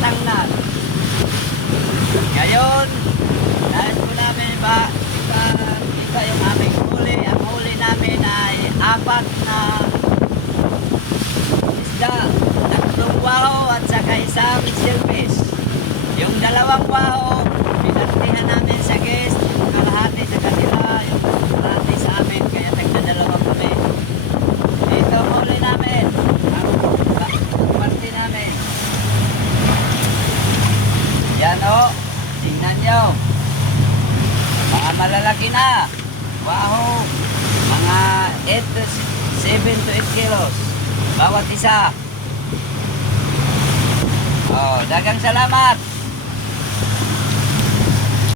tangnan. Ngayon, nais ko namin ipakita yung aming huli. Ang huli namin ay 4 na isda, 3 waho at saka isang silfish. Yung 2 waho, pinagtihan namin sa guest, yung kalahati sa kanila, yung kalahati sa amin, kaya tagdadalawang kami. Ito ang huli namin, ang party namin. Yan o, tingnan nyo. Mga malalaki na. Waho, mga 7 to 8 kilos. Bawat isa. Oh, dagang salamat.